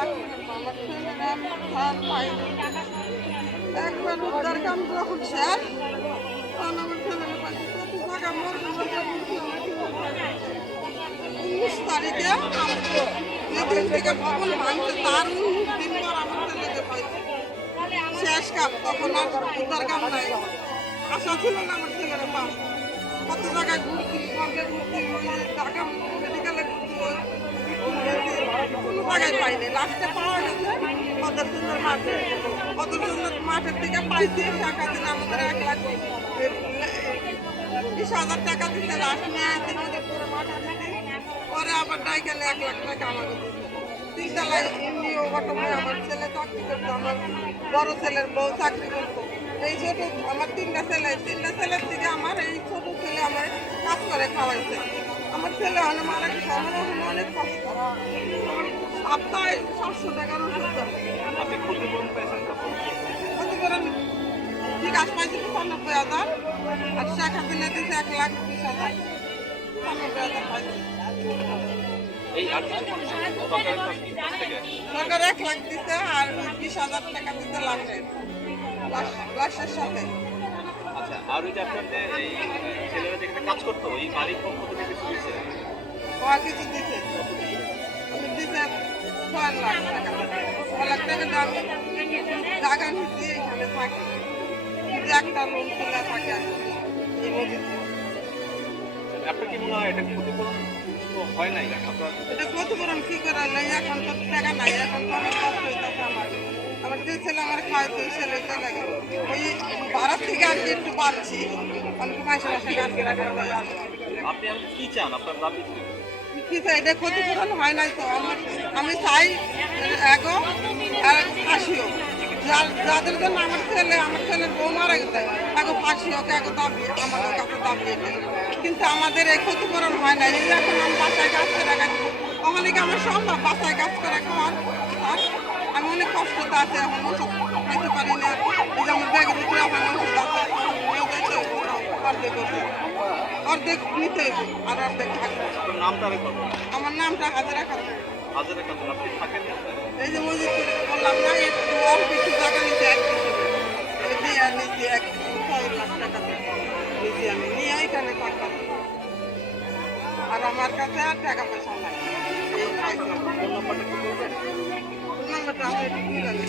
আমার ছেলেরা আমি ধার পাইনি। একবার উদ্ধার কাম যখন শেষ তখন আমার ছেলেরা পাইছে কত টাকা মরবে 19 তারিখে যেদিন থেকে ভবন ভাঙছে তার 19 দিন পর আমার ছেলেকে পাইছে শেষ কাম। তখন আর উদ্ধার কাম নাই, আশা ছিল না আমার ছেলেরা পাস। কত জায়গায় ঘুরছি, সঙ্গে ঘুরছি, ঢাকা মেডিকেলে ঘুরছি, কোনো জায়গায় পাইনি। লাস্টে পাওয়া গেছে কদর সুন্দর মাঠে। কদর সুন্দর মাঠের থেকে পাইছি টাকা দিন আমাদের 1,20,000 টাকা দিতে লাস্ট নিয়ে আসছি নদীপুরে মাঠে দিচ্ছি। পরে আবার ডাইকেলে 1,00,000 টাকা আমাকে দিচ্ছে। তিনতলায় এমনি অঘটনে আমার ছেলে চাকরি করতো, আমার বড় ছেলের বউ চাকরি করতো। এই ছোট আমার তিনটা ছেলের থেকে আমার এই ছোট ছেলে আমার কাজ করে খাওয়াইছে। আমার ছেলে হলে মারা গেছে, আমার এখন অনেক কষ্ট। আমার সপ্তাহে 700 টাকার ওষুধ দেয়। ক্ষতিপূরণ বিকাশ পাইছে 95,000 আর শেখ হাসিনা দিচ্ছে 1,20,000। 95,000 পাইছে। সরকার 1,00,000 দিচ্ছে আর 20,000 টাকা দিতে লাগবে লাশের সাথে। আচ্ছা, আর ওই যে আপনার যে এই ছেলেরা যেখানে কাজ করতো ওই বাড়ির পক্ষ থেকে কিছু দিচ্ছে? কিছু দিছে, দিছে 6,00,000 টাকা। 6,00,000 টাকা দিয়ে আমি জায়গা নিচ্ছি, এখানে থাকি। কিন্তু একটা লোন খোলা থাকে আর এই মসজিদে। আপনার কি মনে হয় এটা ক্ষতিপূরণ হয় নাই? আপনার এটা ক্ষতিপূরণ কি করে নেই, এখন তো টাকা নাই, এখন তো অনেক কষ্ট হইতেছে আমার। আমার যে ছেলে আমার খাওয়াইতো ওই ছেলে চলে গেল। ওই ভারত থেকে আর কি একটু পাচ্ছি, অনেক মাসে মাসে গাছ কেনা করে আপনি এখন কি চান? আপনার দাবি কি? কি চাই, এটা ক্ষতিপূরণ হয় নাই তো। আমি চাই এগো আর ফাঁসিও। যাদের জন্য আমার ছেলের বউ মারা গেছে এগো ফাঁসি হোক, এগো দাবি আমাদের কাছে দাবি এটা। কিন্তু আমাদের এই ক্ষতিপূরণ হয় না। এই এখন আমি বাসায় কাজ করে রাখি, ওখানে কি আমার সম্ভব বাসায় কাজ করে খাওয়ার? আমি অনেক কষ্টতে আছে, এখন ওষুধ খাইতে পারি না। এই যে আমার ব্যাগের ভিতরে আমার ওষুধ আছে, অর্ধেক নিতে আর অর্ধেক থাকবে। আপনার নামটা আরেক কথা। আমার নামটা হাজারা খাতুন। হাজারা খাতুন, আপনি থাকেন কোথায়? এই যে মসজিদ বললাম না, একটু অল্প একটু জায়গা নিচে এক কিছু দিয়ে নিচে 6,00,000 টাকা নিচে আমি নিয়ে এখানে থাকতাম। আর আমার কাছে আর টাকা পয়সা নাই। এই পাইছে ফোন নাম্বারটা কি বলবেন? ফোন নাম্বারটা আমি একটু জানি।